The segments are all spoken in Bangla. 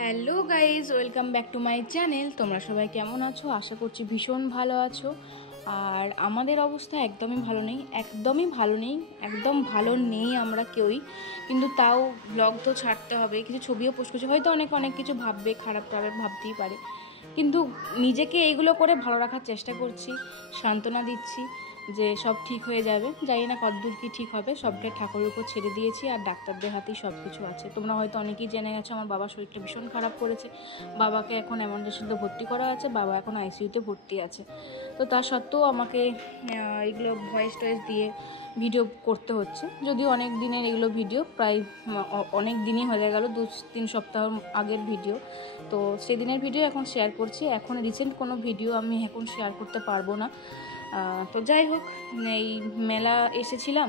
Hello guys, welcome back to my channel. তোমরা সবাই কেমন আছো? আশা করছি ভীষণ ভালো আছো। আর আমাদের অবস্থা একদমই ভালো নেই, একদম ভালো নেই আমরা কেউই। কিন্তু তাও ব্লগ তো ছাড়তে হবে, কিছু ছবিও পোস্ট করছি। হয়তো অনেক কিছু ভাববে, খারাপ ভাবতেই পারে, কিন্তু নিজেকে এইগুলো করে ভালো রাখার চেষ্টা করছি, সান্ত্বনা দিচ্ছি যে সব ঠিক হয়ে যাবে। জানি না কতদূর কি ঠিক হবে, সবটাই ঠাকুরের উপর ছেড়ে দিয়েছি, আর ডাক্তারদের হাতেই সব কিছু আছে। তোমরা হয়তো অনেকেই জেনে গেছো আমার বাবার শরীরটা ভীষণ খারাপ করেছে। বাবাকে এখন এমার্জেন্সিতে ভর্তি করা আছে, বাবা এখন আইসিইউতে ভর্তি আছে। তো তা সত্ত্বেও আমাকে এগুলো ভয়েস টয়েস দিয়ে ভিডিও করতে হচ্ছে, যদিও অনেক দিনের এগুলো ভিডিও, প্রায় অনেক দিনই হয়ে গেল, 2-3 সপ্তাহ আগের ভিডিও। তো সেদিনের ভিডিও এখন শেয়ার করছি। এখন রিসেন্ট কোনো ভিডিও আমি এখন শেয়ার করতে পারবো না। তো যাই হোক, এই মেলা এসেছিলাম,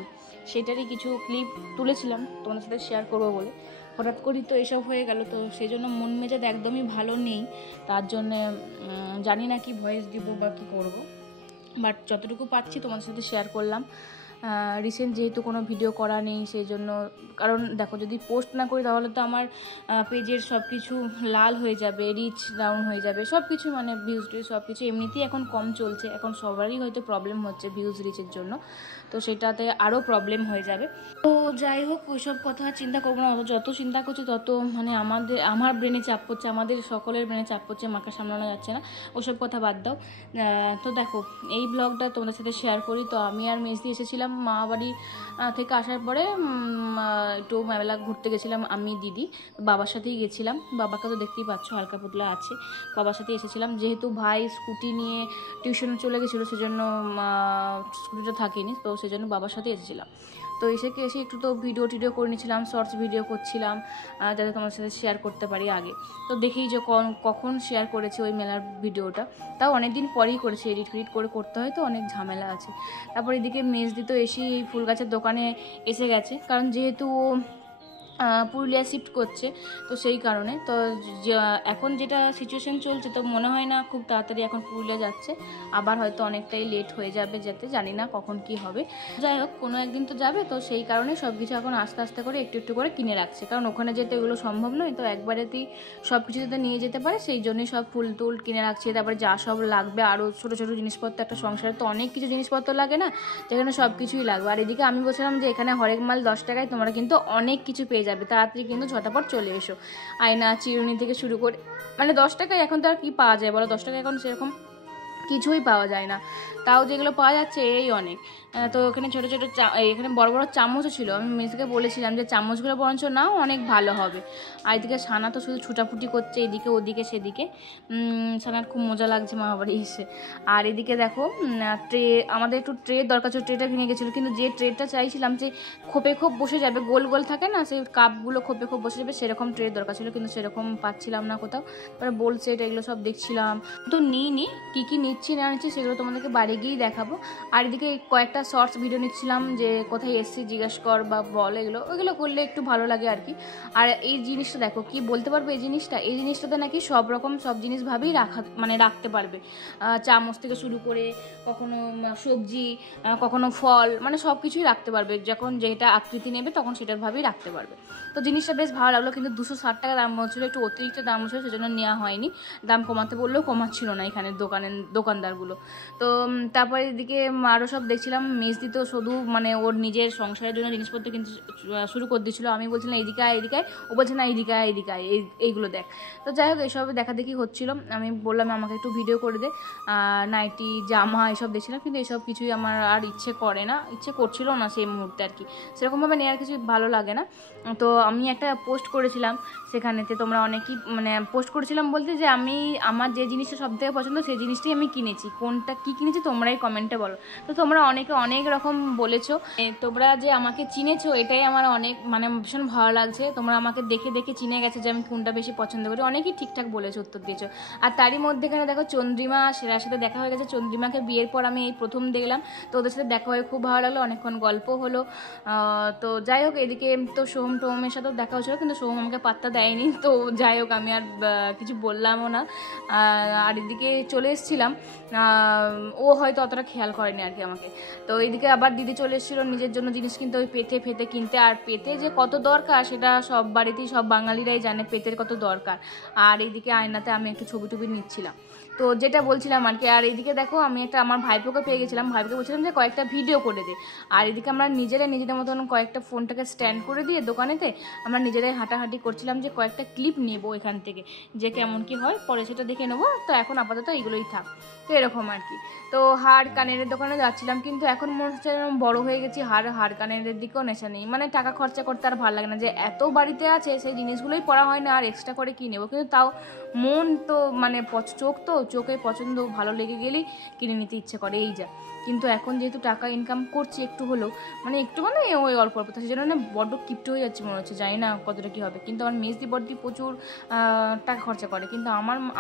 সেটারই কিছু ক্লিপ তুলেছিলাম তোমাদের সাথে শেয়ার করবো বলে। হঠাৎ করেই তো এসব হয়ে গেল, তো সেই জন্য মন মেজাজ একদমই ভালো নেই। তার জন্যে জানি না কি ভয়েস দিব বা কী করবো, বাট যতটুকু পারছি তোমাদের সাথে শেয়ার করলাম। রিসেন্ট যেহেতু কোনো ভিডিও করা নেই, সেই জন্য, কারণ দেখো, যদি পোস্ট না করি তাহলে তো আমার পেজের সব কিছু লাল হয়ে যাবে, রিচ ডাউন হয়ে যাবে, সব কিছু, মানে ভিউজ টিউজ সব কিছু এমনিতেই এখন কম চলছে। এখন সবারই হয়তো প্রবলেম হচ্ছে ভিউজ রিচের জন্য, তো সেটাতে আরও প্রবলেম হয়ে যাবে। তো যাই হোক, ওইসব কথা চিন্তা করবো না। যত চিন্তা করছি তত মানে আমার ব্রেনে চাপ পড়ছে, আমাদের সকলের ব্রেনে চাপ পড়ছে, মাকে সামলানো যাচ্ছে না। ওসব কথা বাদ দাও। তো দেখো, এই ব্লগটা তোমাদের সাথে শেয়ার করি। তো আমি আর মেজদি এসেছিলাম মা বাড়ি থেকে আসার পরে, একটু মেলা ঘুরতে গেছিলাম আমি, দিদি, বাবার সাথেই গেছিলাম। বাবাকে তো দেখতেই পাচ্ছ, হালকা পুতলা আছে। বাবার সাথে এসেছিলাম, যেহেতু ভাই স্কুটি নিয়ে টিউশনে চলে গেছিলো, সেজন্য স্কুটিটা থাকেনি, তো সেজন্য বাবার সাথে এসেছিলাম। তো এসে একটু তো ভিডিও টিডিও করে নিয়েছিলাম, শর্টস ভিডিও করছিলাম, যাতে তোমার সাথে শেয়ার করতে পারি আগে। তো দেখেই যে কখন শেয়ার করেছি ওই মেলার ভিডিওটা, তাও অনেক দিন পরেই করেছি, এডিট করে করতে হয়, তো অনেক ঝামেলা আছে। তারপর এদিকে মেজদি তো এসেই এই ফুল গাছের দোকানে এসে গেছে, কারণ যেহেতু পুরুলিয়া শিফট করছে, তো সেই কারণে। তো এখন যেটা সিচুয়েশান চলছে, তো মনে হয় না খুব তাড়াতাড়ি এখন পুরুলিয়া যাচ্ছে, আবার হয়তো অনেকটাই লেট হয়ে যাবে যেতে, জানি না কখন কি হবে। যাই হোক, কোনো একদিন তো যাবে, তো সেই কারণে সব কিছু এখন আস্তে আস্তে করে একটু করে কিনে রাখছে, কারণ ওখানে যেতে এগুলো সম্ভব নয়। তো একবারেতেই সব কিছু যাতে নিয়ে যেতে পারে, সেই জন্যই সব ফুল টুল কিনে রাখছে। তারপরে যা সব লাগবে আরও ছোটো ছোটো জিনিসপত্র, একটা সংসারে তো অনেক কিছু জিনিসপত্র লাগে না, যেখানে সব কিছুই লাগবে। আর এদিকে আমি বলছিলাম যে এখানে হরেক মাল 10 টাকায় তোমরা কিন্তু অনেক কিছু পেয়ে যাবে, তাড়াতাড়ি কিন্তু ঝটাপট চলে এসো। আয়না চিরুনি থেকে শুরু করে, মানে 10 টাকায় এখন তো আর কি পাওয়া যায় বলো, 10 টাকায় এখন সেরকম কিছুই পাওয়া যায় না, তাও যেগুলো পাওয়া যাচ্ছে এই অনেক। তো এখানে ছোটো ছোটো এখানে বড় বড় চামচও ছিল। আমি মেয়েকে বলেছিলাম যে চামচগুলো বরঞ্চ নাও, অনেক ভালো হবে। আর এদিকে সানা তো শুধু ছুটাফুটি করছে এদিকে ওদিকে সেদিকে, সানার খুব মজা লাগছে মা বাড়ি এসে। আর এদিকে দেখো, ট্রে, আমাদের একটু ট্রে দরকার ছিল, ট্রেটা ভেঙে গেছিলো, কিন্তু যে ট্রেটা চাইছিলাম যে খোপে খোপ বসে যাবে, গোল গোল থাকে না, সেই কাপগুলো খোপে খোপ বসে যাবে, সেরকম ট্রে দরকার ছিল, কিন্তু সেরকম পাচ্ছিলাম না কোথাও। তারপরে বোল সেট এগুলো সব দেখছিলাম, তো নিইনি। কী নিচ্ছি না নিচ্ছি সেগুলো তোমাদেরকে বাড়ি গিয়েই দেখাবো। আর এদিকে কয়েকটা শর্টস ভিডিও নিচ্ছিলাম, যে কোথায় এসছি জিজ্ঞেস কর বা বল, ওইগুলো করলে একটু ভালো লাগে আর কি। আর এই জিনিসটা দেখো, কি বলতে পারবো, এই জিনিসটাতে নাকি সব রকম সব জিনিসভাবেই রাখতে পারবে, চামচ থেকে শুরু করে কখনো সবজি, কখনো ফল, মানে সব কিছুই রাখতে পারবে, যখন যেটা আকৃতি নেবে তখন সেটার ভাবেই রাখতে পারবে। তো জিনিসটা বেশ ভালো লাগলো, কিন্তু 260 টাকা দাম বলছিল, একটু অতিরিক্ত দাম ছিল, সেজন্য নেওয়া হয়নি। দাম কমাতে বললেও কমাচ্ছিল না এখানে দোকানদারগুলো। তো তারপরে এদিকে আরও সব দেখছিলাম। মেজদি তো শুধু মানে ওর নিজের সংসারের জন্য জিনিসপত্র কিনতে শুরু করে দিয়েছিলো। আমি বলছিলাম এইদিকে আয়, ও বলছে না এইদিকে আয়, এইগুলো দেখ। তো যাই হোক, এসব দেখাদেখি হচ্ছিলো। আমি বললাম আমাকে একটু ভিডিও করে দে, নাইটি জামা এসব দেখছিলাম, কিন্তু এসব কিছুই আমার আর ইচ্ছে করছিল না সেই মুহূর্তে আর কি, সেরকমভাবে নেওয়ার কিছু ভালো লাগে না। তো আমি একটা পোস্ট করেছিলাম সেখানেতে, তোমরা অনেকেই মানে পোস্ট করেছিলাম বলতে যে আমার যে জিনিসটা সবথেকে পছন্দ সেই জিনিসটাই আমি কিনেছি, কোনটা কী কিনেছি তোমরাই কমেন্টে বলো। তো তোমরা অনেক রকম বলেছো, তোমরা যে আমাকে চিনেছো এটাই আমার অনেক মানে ভীষণ ভালো লাগছে। তোমরা আমাকে দেখে চিনে গেছো যে আমি কোনটা বেশি পছন্দ করি, অনেকেই ঠিকঠাক বলেছো, উত্তর দিয়েছো। আর তারই মধ্যেখানে দেখো চন্দ্রিমা, সেরার সাথে দেখা হয়ে গেছে। চন্দ্রিমাকে বিয়ের পর আমি এই প্রথম দেখলাম, তো ওদের সাথে দেখা হয়ে খুব ভালো লাগলো, অনেকক্ষণ গল্প হলো। তো যাই হোক, এদিকে তো সোহম টোহমের সাথেও দেখা হয়েছিল, কিন্তু সোহম আমাকে পাত্তা দেয়নি। তো যাই হোক, আমি আর কিছু বললামও না। আর এদিকে চলে এসেছিলাম, ও হয়তো অতটা খেয়াল করেনি আর কি আমাকে। তো এইদিকে আবার দিদি চলে এসেছিলো নিজের জন্য জিনিস কিনতে, ওই পেতে ফেতে কিনতে। আর পেতে যে কত দরকার সেটা সব বাড়িতেই, সব বাঙালিরাই জানে পেতের কত দরকার। আর এইদিকে আয়নাতে আমি একটু ছবি টবি নিচ্ছিলাম, তো যেটা বলছিলাম আর কি। আর এইদিকে দেখো, আমি একটা আমার ভাইপোকে পেয়ে গেছিলাম, ভাইপোকে বলছিলাম যে কয়েকটা ভিডিও করে দে। আর এদিকে আমরা নিজেদের মতন কয়েকটা ফোনটাকে স্ট্যান্ড করে দিয়ে দোকানেতে আমরা নিজেরাই হাঁটাহাঁটি করছিলাম যে কয়েকটা ক্লিপ নেবো এখান থেকে, যে কেমন কি হয় পরে সেটা দেখে নেবো। তো এখন আপাতত এইগুলোই থাক, তো এরকম আর কি। তো হাড় কানের দোকানে যাচ্ছিলাম, কিন্তু এখন মনে হচ্ছে বড় হয়ে গেছি, হাড় কানের দিকেও নেশা নেই। মানে টাকা খরচা করতে আর ভালো লাগে না, যে এত বাড়িতে আছে সেই জিনিসগুলোই পরা হয় না, আর এক্সট্রা করে কি নেবো। কিন্তু তাও মন তো মানে চোখে পছন্দ ভালো লেগে গেলেই কিনে নিতে ইচ্ছে করে, এই যা। কিন্তু এখন যেহেতু টাকা ইনকাম করছি একটু হলেও, মানে ওই অল্প অল্প, তো সেই জন্য না বড্ড কিপ্ট হয়ে যাচ্ছে মনে হচ্ছে, জানি না কতটা কী হবে। কিন্তু আমার মেজদি বড্ডি প্রচুর টাকা খরচা করে, কিন্তু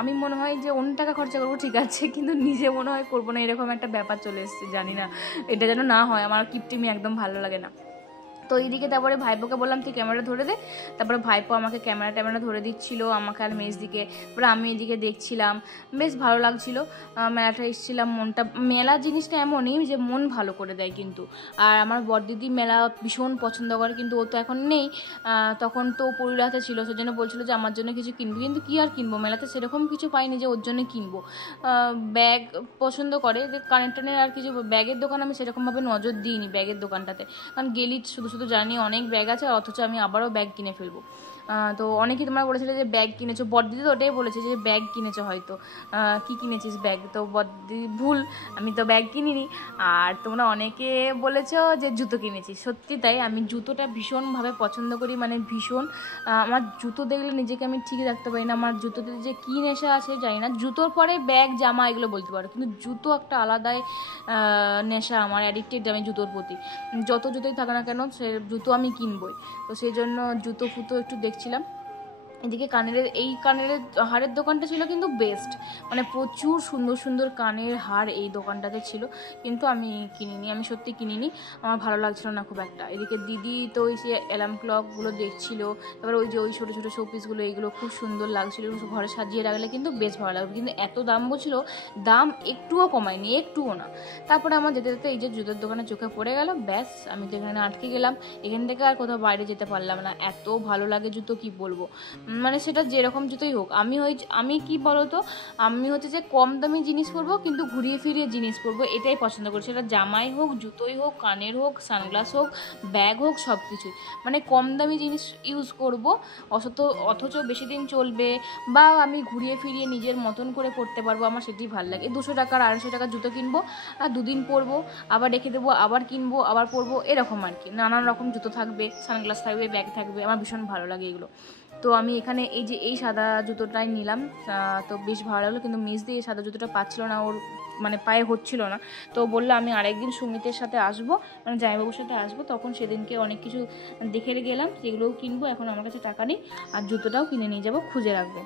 আমি মনে হয় যে অন্য টাকা খরচা করবো ঠিক আছে, কিন্তু নিজে মনে হয় করবো না, এরকম একটা ব্যাপার চলে এসছে। জানি না, এটা যেন না হয়, আমার কিপটিমি একদম ভালো লাগে না। তো এইদিকে তারপরে ভাইপোকে বললাম তুই ক্যামেরা ধরে দে, তারপরে ভাইপো আমাকে ক্যামেরা ধরে দিচ্ছিল আমাকে আর মেজদিকে। তারপরে আমি এদিকে দেখছিলাম, বেশ ভালো লাগছিল। মেলাটা এসেছিলাম, মনটা, মেলা জিনিসটা এমনই যে মন ভালো করে দেয় কিন্তু। আর আমার বড়দিদি মেলা ভীষণ পছন্দ করে, কিন্তু ও তো এখন নেই, তখন তো পরিরাতে ছিল, সেজন্য বলছিল যে আমার জন্য কিছু কিনবো, কিন্তু কি আর কিনবো, মেলাতে সেরকম কিছু পাইনি যে ওর জন্য কিনবো। ব্যাগ পছন্দ করে, কানেক্টনের আর কিছু ব্যাগের দোকান আমি সেরকমভাবে নজর দিইনি ব্যাগের দোকানটাতে, কারণ গেলি শুধু জানি অনেক ব্যাগ আছে, অথচ আমি আবারও ব্যাগ কিনে ফেলবো। তো অনেকেই তোমরা বলেছিলে যে ব্যাগ কিনেছো, বড়দিদি তো ওটাই বলেছে যে ব্যাগ কিনেছো হয়তো, কি কিনেছিস ব্যাগ, তো বড়দিদি ভুল, আমি তো ব্যাগ কিনিনি। আর তোমরা অনেকে বলেছো যে জুতো কিনেছিস, সত্যি তাই, আমি জুতোটা ভীষণভাবে পছন্দ করি, মানে ভীষণ। আমার জুতো দেখলে নিজেকে আমি ঠিক রাখতে পারি না, আমার জুতোতে যে কী নেশা আছে জানি না। জুতোর পরে ব্যাগ জামা এগুলো বলতে পারো, কিন্তু জুতো একটা আলাদাই নেশা আমার, অ্যাডিক্টেড আমি জুতোর প্রতি। যত জুতোই থাকে না কেন, সে জুতো আমি কিনবই। তো সেই জন্য জুতো ফুতো একটু দেখছিলাম। এদিকে কানের হারের দোকানটা ছিল কিন্তু বেস্ট, মানে প্রচুর সুন্দর কানের হার এই দোকানটাতে ছিল, কিন্তু আমি কিনিনি, আমি সত্যি কিনিনি, আমার ভালো লাগছিল না খুব একটা। এদিকে দিদি তো ওই সে অ্যালার্ম ক্লকগুলো দেখছিল, তারপরে ওই যে ওই ছোটো ছোটো শোপিসগুলো, এইগুলো খুব সুন্দর লাগছিলো, ঘরে সাজিয়ে রাখলে কিন্তু বেশ ভালো লাগবে, কিন্তু এত দাম বলছিল, দাম একটুও কমায়নি, একটুও না। তারপরে আমার যেতে যেতে এই যে জুতোর দোকানে চোখে পড়ে গেল, ব্যাস আমি তো এখানে আটকে গেলাম, এখান থেকে আর কোথাও বাইরে যেতে পারলাম না, এত ভালো লাগে জুতো কি বলবো। মানে সেটা যেরকম জুতোই হোক, আমি কি বলতো, আমি হচ্ছে যে কম দামি জিনিস পরবো, কিন্তু ঘুরিয়ে ফিরিয়ে জিনিস পরবো, এটাই পছন্দ করি। সেটা জামাই হোক, জুতোই হোক, কানের হোক, সানগ্লাস হোক, ব্যাগ হোক, সব কিছুই মানে কম দামি জিনিস ইউজ করবো, অথচ বেশি দিন চলবে, বা আমি ঘুরিয়ে ফিরিয়ে নিজের মতন করে পরতে পারবো, আমার সেটাই ভালো লাগে। 200 টাকার 250 টাকার জুতো কিনবো, আর 2 দিন পরবো, আবার রেখে দেবো, আবার কিনবো, আবার পরবো, এরকম আর কি। নানান রকম জুতো থাকবে, সানগ্লাস থাকবে, ব্যাগ থাকবে, আমার ভীষণ ভালো লাগে এগুলো। তো আমি এখানে এই সাদা জুতোটাই নিলাম, তো বেশ ভালো লাগলো, কিন্তু মেজদি এই সাদা জুতোটা পাচ্ছিল না, ওর মানে পায়ে হচ্ছিল না। তো বললো আমি আরেকদিন সুমিতের সাথে আসবো, মানে জামাইবাবুর সাথে আসবো, তখন সেদিনকে অনেক কিছু দেখে গেলাম, সেগুলোও কিনবো, এখন আমার কাছে টাকা নেই, আর জুতোটাও কিনে নিয়ে যাবো, খুঁজে রাখবো।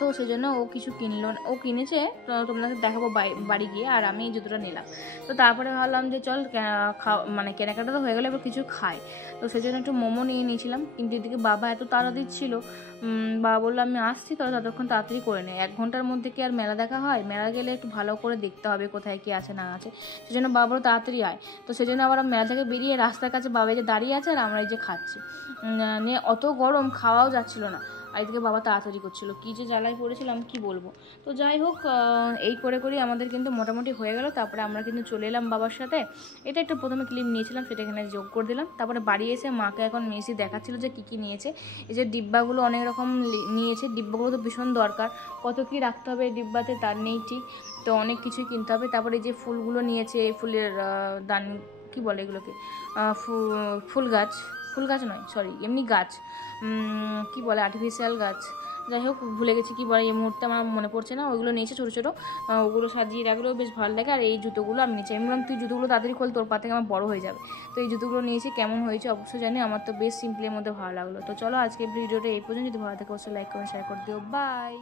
তো সেই জন্য ও কিছু কিনলো না, ও কিনেছে, তো তোমাদের দেখাবো বাড়ি গিয়ে, আর আমি এই জুতোটা নিলাম। তো তারপরে ভাবলাম যে চল মানে কেনাকাটা তো হয়ে গেলে এবার কিছু খাই, তো সেই জন্য একটু মোমো নিয়ে নিয়েছিলাম। কিন্তু এদিকে বাবা এত তাড়া দিচ্ছিল, বাবা বললো আমি আসছি, তো ততক্ষণ তাড়াতাড়ি করে নেই, 1 ঘন্টার মধ্যে কি আর মেলা দেখা হয়, মেলা গেলে একটু ভালো করে দেখতে হবে কোথায় কি আছে না আছে, সেই জন্য বাবা বললো তাড়াতাড়ি আয়। তো সেই জন্য আবার মেলা থেকে বেরিয়ে রাস্তার কাছে বাবা যে দাঁড়িয়ে আছে, আর আমরা এই যে খাচ্ছি, নিয়ে অত গরম খাওয়াও যাচ্ছিল না, আর এদিকে বাবা তাড়াতাড়ি করছিল, কী যে জ্বালায় পড়েছিলাম কি বলবো। তো যাই হোক, এই করে আমাদের কিন্তু মোটামুটি হয়ে গেল। তারপরে আমরা কিন্তু চলে এলাম বাবার সাথে, এটা একটু প্রথমে ক্লিপ নিয়েছিলাম, সেটা এখানে যোগ করে দিলাম। তারপরে বাড়ি এসে মাকে এখন মেসি দেখাচ্ছিল যে কী নিয়েছে, এই যে ডিব্বাগুলো অনেক রকম নিয়েছে, ডিব্বাগুলো তো ভীষণ দরকার, কত কি রাখতে হবে ডিব্বাতে তার নেই ঠিক, তো অনেক কিছুই কিনতে হবে। তারপরে এই যে ফুলগুলো নিয়েছে, এই ফুলের দান কি বলে এগুলোকে, ফুল গাছ নয়, সরি, এমনি গাছ, কি বলে, আর্টিফিশিয়াল গাছ, যাই হোক ভুলে গেছি কি বলে, এই মুহূর্তে আমার মনে পড়ছে না। ওইগুলো নিয়েছে ছোটো ছোটো, ওগুলো সাজিয়ে রাখলেও বেশ ভালো লাগে। আর এই জুতোগুলো আমি নিয়েছি, আমি বললাম তুই জুতোগুলো তাড়াতাড়ি খোল, তোর পা থেকে আমার বড়ো হয়ে যাবে। তো এই জুতোগুলো নিয়েছি, কেমন হয়েছে অবশ্যই জানি, আমার তো বেশ সিম্পলের মধ্যে ভালো লাগলো। তো চলো আজকে ভিডিওটা এই পর্যন্ত, যদি ভালো থাকে অবশ্যই লাইক করে শেয়ার করে দিও, বাই।